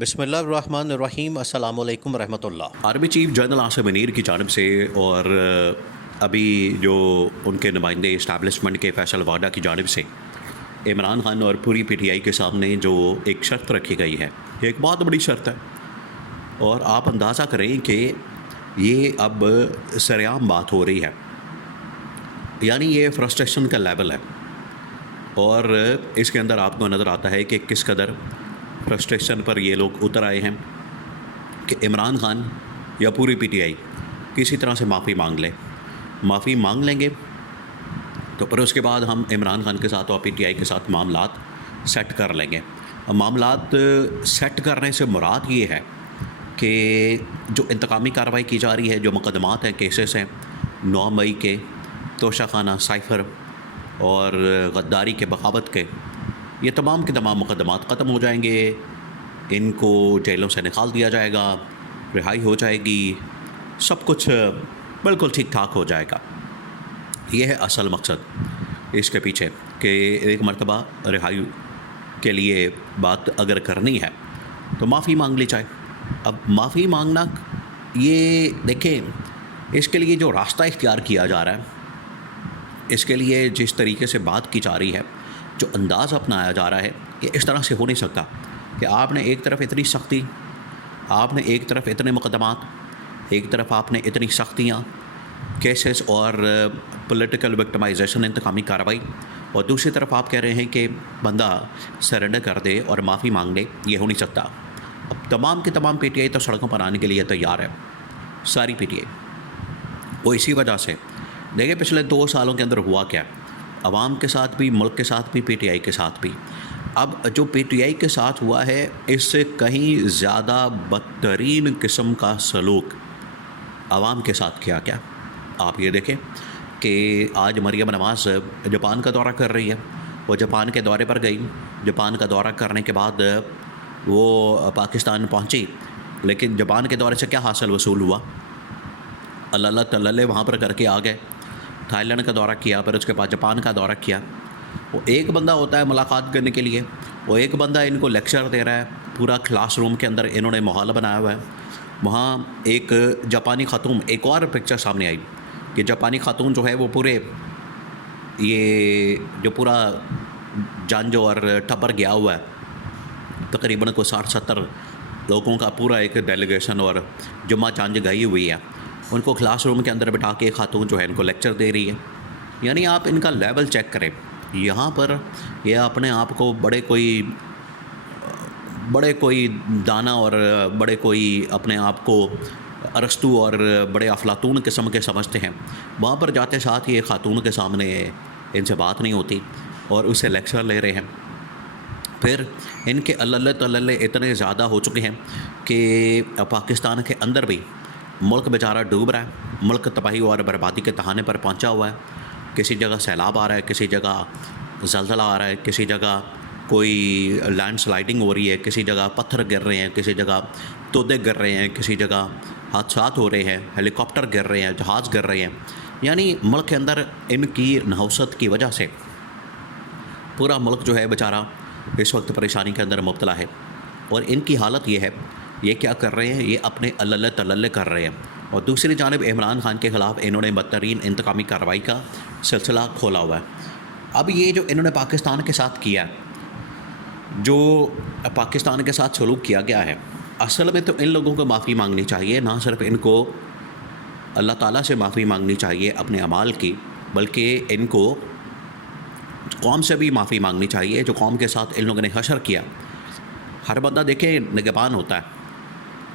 بسم اللہ الرحمن الرحیم۔ السلام علیکم ورحمۃ اللہ۔ عربی چیف جنرل عاصم منیر کی جانب سے اور ابھی جو ان کے نمائندے اسٹیبلشمنٹ کے فیصل واڈا کی جانب سے عمران خان اور پوری پی ٹی آئی کے سامنے جو ایک شرط رکھی گئی ہے، یہ ایک بہت بڑی شرط ہے، اور آپ اندازہ کریں کہ یہ اب سرعام بات ہو رہی ہے، یعنی یہ فرسٹریشن کا لیول ہے، اور اس کے اندر آپ کو نظر آتا ہے کہ کس قدر فرسٹریشن پر یہ لوگ اتر آئے ہیں کہ عمران خان یا پوری پی ٹی آئی کسی طرح سے معافی مانگ لیں گے تو پھر اس کے بعد ہم عمران خان کے ساتھ اور پی ٹی آئی کے ساتھ معاملات سیٹ کر لیں گے۔ معاملات سیٹ کرنے سے مراد یہ ہے کہ جو انتقامی کارروائی کی جا رہی ہے، جو مقدمات ہیں، کیسز ہیں 9 مئی کے، توشہ خانہ سائفر اور غداری کے، بغاوت کے، یہ تمام کے تمام مقدمات ختم ہو جائیں گے، ان کو جیلوں سے نکال دیا جائے گا، رہائی ہو جائے گی، سب کچھ بالکل ٹھیک ٹھاک ہو جائے گا۔ یہ ہے اصل مقصد اس کے پیچھے، کہ ایک مرتبہ رہائی کے لیے بات اگر کرنی ہے تو معافی مانگ لی جائے۔ اب معافی مانگنا، یہ دیکھیں، اس کے لیے جو راستہ اختیار کیا جا رہا ہے، اس کے لیے جس طریقے سے بات کی جا رہی ہے، جو انداز اپنایا جا رہا ہے، یہ اس طرح سے ہو نہیں سکتا کہ آپ نے ایک طرف اتنی سختی، آپ نے ایک طرف اتنے مقدمات، ایک طرف آپ نے اتنی سختیاں، کیسز اور پولیٹیکل وکٹمائزیشن، انتقامی کارروائی، اور دوسری طرف آپ کہہ رہے ہیں کہ بندہ سرنڈر کر دے اور معافی مانگ لے۔ یہ ہو نہیں سکتا۔ اب تمام کے تمام پی ٹی آئی تو سڑکوں پر آنے کے لیے تیار ہے، ساری پی ٹی آئی۔ وہ اسی وجہ سے دیکھیں پچھلے 2 سالوں کے اندر ہوا کیا، عوام کے ساتھ بھی، ملک کے ساتھ بھی، پی ٹی آئی کے ساتھ بھی۔ اب جو پی ٹی آئی کے ساتھ ہوا ہے، اس سے کہیں زیادہ بدترین قسم کا سلوک عوام کے ساتھ کیا گیا۔ آپ یہ دیکھیں کہ آج مریم نواز جاپان کا دورہ کر رہی ہے، وہ جاپان کے دورے پر گئی، جاپان کا دورہ کرنے کے بعد وہ پاکستان پہنچی، لیکن جاپان کے دورے سے کیا حاصل وصول ہوا؟ اللہ تللے وہاں پر کر کے آ گئے، تھائی لینڈ کا دورہ کیا، پھر اس کے بعد جاپان کا دورہ کیا۔ وہ ایک بندہ ہوتا ہے ملاقات کرنے کے لیے، وہ ایک بندہ ان کو لیکچر دے رہا ہے، پورا کلاس روم کے اندر انہوں نے ماحول بنایا ہوا ہے۔ وہاں ایک جاپانی خاتون، ایک اور پکچر سامنے آئی کہ جاپانی خاتون جو ہے وہ پورے یہ جو پورا جانجو اور ٹبر گیا ہوا ہے، تقریباً کوئی 60-70 لوگوں کا پورا ایک ڈیلیگیشن اور جمعہ چانج گئی ہوئی ہے، ان کو کلاس روم کے اندر بٹھا کے خاتون جو ہے ان کو لیکچر دے رہی ہے۔ یعنی آپ ان کا لیول چیک کریں، یہاں پر یہ اپنے آپ کو بڑے کوئی دانا اور بڑے کوئی اپنے آپ کو ارسطو اور بڑے افلاطون قسم کے سمجھتے ہیں، وہاں پر جاتے ساتھ یہ خاتون کے سامنے ان سے بات نہیں ہوتی اور اسے لیکچر لے رہے ہیں۔ پھر ان کے اللہ تللے اتنے زیادہ ہو چکے ہیں کہ پاکستان کے اندر بھی ملک بیچارہ ڈوب رہا ہے، ملک تباہی اور بربادی کے تہانے پر پہنچا ہوا ہے۔ کسی جگہ سیلاب آ رہا ہے، کسی جگہ زلزلہ آ رہا ہے، کسی جگہ کوئی لینڈ سلائڈنگ ہو رہی ہے، کسی جگہ پتھر گر رہے ہیں، کسی جگہ تودے گر رہے ہیں، کسی جگہ حادثات ہو رہے ہیں، ہیلی کاپٹر گر رہے ہیں، جہاز گر رہے ہیں۔ یعنی ملک کے اندر ان کی نحوست کی وجہ سے پورا ملک جو ہے بیچارہ اس وقت پریشانی کے اندر مبتلا ہے، اور ان کی حالت یہ ہے، یہ کیا کر رہے ہیں، یہ اپنے اللہ تللے کر رہے ہیں، اور دوسری جانب عمران خان کے خلاف انہوں نے بدترین انتقامی کارروائی کا سلسلہ کھولا ہوا ہے۔ اب یہ جو انہوں نے پاکستان کے ساتھ کیا، جو پاکستان کے ساتھ سلوک کیا گیا ہے، اصل میں تو ان لوگوں کو معافی مانگنی چاہیے، نہ صرف ان کو اللہ تعالیٰ سے معافی مانگنی چاہیے اپنے اعمال کی، بلکہ ان کو قوم سے بھی معافی مانگنی چاہیے، جو قوم کے ساتھ ان لوگوں نے حشر کیا۔ ہر بندہ دیکھیں نگہبان ہوتا ہے،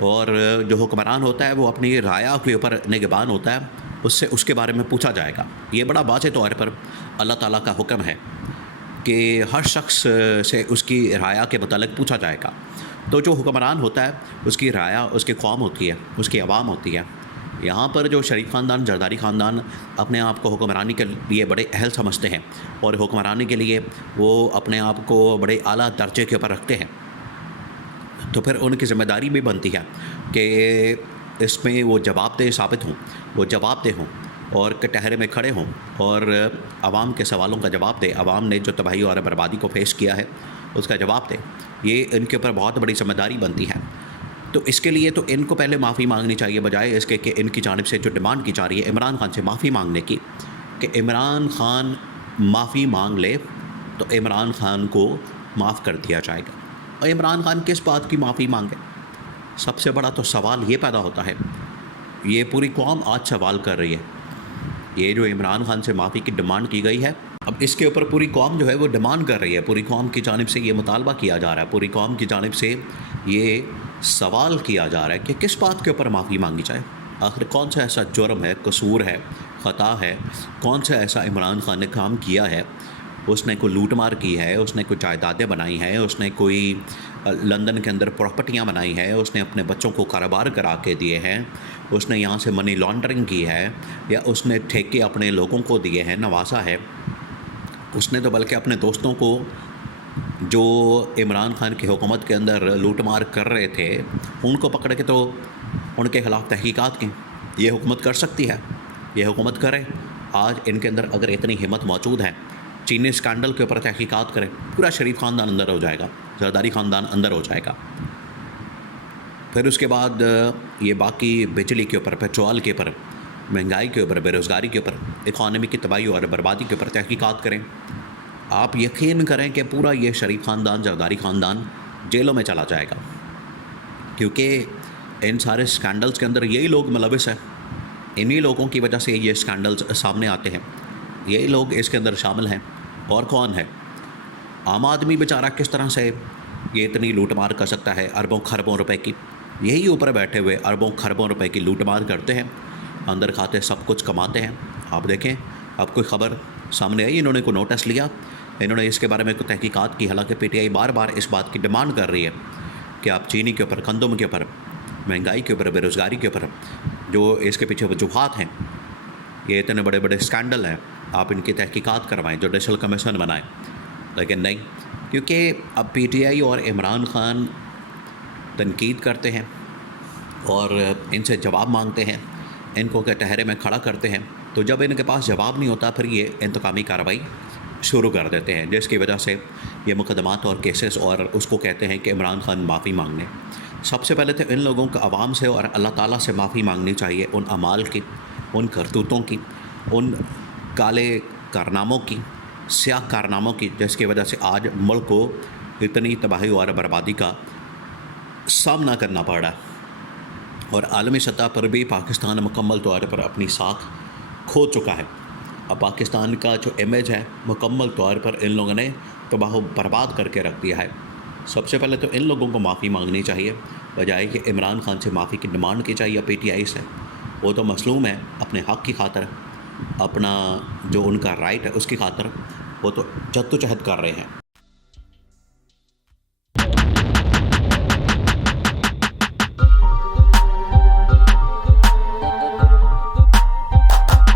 اور جو حکمران ہوتا ہے وہ اپنی رعایا کے اوپر نگہبان ہوتا ہے، اس کے بارے میں پوچھا جائے گا۔ یہ بڑا واضح طور پر اللہ تعالیٰ کا حکم ہے کہ ہر شخص سے اس کی رعایا کے متعلق پوچھا جائے گا۔ تو جو حکمران ہوتا ہے اس کی رعایا اس کی قوم ہوتی ہے، اس کی عوام ہوتی ہے۔ یہاں پر جو شریف خاندان، زرداری خاندان اپنے آپ کو حکمرانی کے لیے بڑے اہل سمجھتے ہیں، اور حکمرانی کے لیے وہ اپنے آپ کو بڑے اعلیٰ درجے کے اوپر رکھتے ہیں، تو پھر ان کی ذمہ داری بھی بنتی ہے کہ اس میں وہ جواب دہ ثابت ہوں، وہ جواب دہ ہوں اور کٹہرے میں کھڑے ہوں، اور عوام کے سوالوں کا جواب دے۔ عوام نے جو تباہی اور بربادی کو فیس کیا ہے، اس کا جواب دیں. یہ ان کے اوپر بہت بڑی ذمہ داری بنتی ہے. تو اس کے لیے تو ان کو پہلے معافی مانگنی چاہیے، بجائے اس کے کہ ان کی جانب سے جو ڈیمانڈ کی جا رہی ہے عمران خان سے معافی مانگنے کی، کہ عمران خان معافی مانگ لے تو عمران خان کو معاف کر دیا جائے گا. اور عمران خان کس بات کی معافی مانگے؟ سب سے بڑا تو سوال یہ پیدا ہوتا ہے، یہ پوری قوم آج سوال کر رہی ہے. یہ جو عمران خان سے معافی کی ڈیمانڈ کی گئی ہے، اب اس کے اوپر پوری قوم جو ہے وہ ڈیمانڈ کر رہی ہے. پوری قوم کی جانب سے یہ مطالبہ کیا جا رہا ہے، پوری قوم کی جانب سے یہ سوال کیا جا رہا ہے کہ کس بات کے اوپر معافی مانگی جائے. آخر کون سا ایسا جرم ہے، قصور ہے، خطا ہے، کون سا ایسا عمران خان نے کام کیا ہے؟ اس نے کوئی لوٹ مار کی ہے، اس نے کوئی جائیدادیں بنائی ہیں، اس نے کوئی لندن کے اندر پراپرٹیاں بنائی ہیں، اس نے اپنے بچوں کو کاروبار کرا کے دیے ہیں، اس نے یہاں سے منی لانڈرنگ کی ہے، یا اس نے ٹھیکے اپنے لوگوں کو دیے ہیں، نوازا ہے. اس نے تو بلکہ اپنے دوستوں کو جو عمران خان کی حکومت کے اندر لوٹ مار کر رہے تھے ان کو پکڑ کے تو ان کے خلاف تحقیقات کی. یہ حکومت کر سکتی ہے، یہ حکومت کرے. آج ان کے اندر اگر اتنی ہمت موجود ہے، چینی اسکینڈل کے اوپر تحقیقات کرے، پورا شریف خاندان اندر ہو جائے گا، زرداری خاندان اندر ہو جائے گا. پھر اس کے بعد یہ باقی بجلی کے اوپر، پیٹرول کے اوپر، مہنگائی کے اوپر، بے روزگاری کے اوپر، اکانومی کی تباہی اور بربادی کے اوپر تحقیقات کریں. آپ یقین کریں کہ پورا یہ شریف خاندان، زرداری خاندان جیلوں میں چلا جائے گا، کیونکہ ان سارے اسکینڈلز کے اندر یہی لوگ ملوث ہیں. انہی لوگوں کی وجہ سے یہ اسکینڈلز سامنے آتے ہیں، یہی لوگ اس کے اندر شامل ہیں. اور کون ہے؟ عام آدمی بیچارہ کس طرح سے یہ اتنی لوٹ مار کر سکتا ہے اربوں خربوں روپے کی؟ یہی اوپر بیٹھے ہوئے اربوں خربوں روپے کی لوٹ مار کرتے ہیں، اندر کھاتے سب کچھ کماتے ہیں. آپ دیکھیں، اب کوئی خبر سامنے آئی، انہوں نے کوئی نوٹس لیا، انہوں نے اس کے بارے میں کوئی تحقیقات کی. حالانکہ پی ٹی آئی بار بار اس بات کی ڈیمانڈ کر رہی ہے کہ آپ چینی کے اوپر، گندم کے اوپر، مہنگائی کے اوپر، بے روزگاری کے اوپر جو اس کے پیچھے وجوہات ہیں، یہ اتنے بڑے بڑے اسکینڈل ہیں، آپ ان کی تحقیقات کروائیں، جوڈیشل کمیشن بنائیں. لیکن نہیں، کیونکہ اب پی ٹی آئی اور عمران خان تنقید کرتے ہیں اور ان سے جواب مانگتے ہیں، ان کو کٹہرے میں کھڑا کرتے ہیں. تو جب ان کے پاس جواب نہیں ہوتا، پھر یہ انتقامی کارروائی شروع کر دیتے ہیں، جس کی وجہ سے یہ مقدمات اور کیسز اور اس کو کہتے ہیں کہ عمران خان معافی مانگنے. سب سے پہلے تو ان لوگوں کو عوام سے اور اللہ تعالیٰ سے معافی مانگنی چاہیے، ان اعمال کی، ان کرتوتوں کی، ان کالے کارناموں کی، سیاہ کارناموں کی، جس کی وجہ سے آج ملک کو اتنی تباہی اور بربادی کا سامنا کرنا پڑ رہا ہے. اور عالمی سطح پر بھی پاکستان مکمل طور پر اپنی ساکھ کھو چکا ہے. اب پاکستان کا جو امیج ہے مکمل طور پر ان لوگوں نے تباہ و برباد کر کے رکھ دیا ہے. سب سے پہلے تو ان لوگوں کو معافی مانگنی چاہیے، بجائے کہ عمران خان سے معافی کی ڈیمانڈ کی چاہیے پی ٹی آئی سے. وہ تو مظلوم ہے، اپنے حق کی خاطر، اپنا جو ان کا رائٹ ہے اس کی خاطر وہ تو جد و جہد کر رہے ہیں.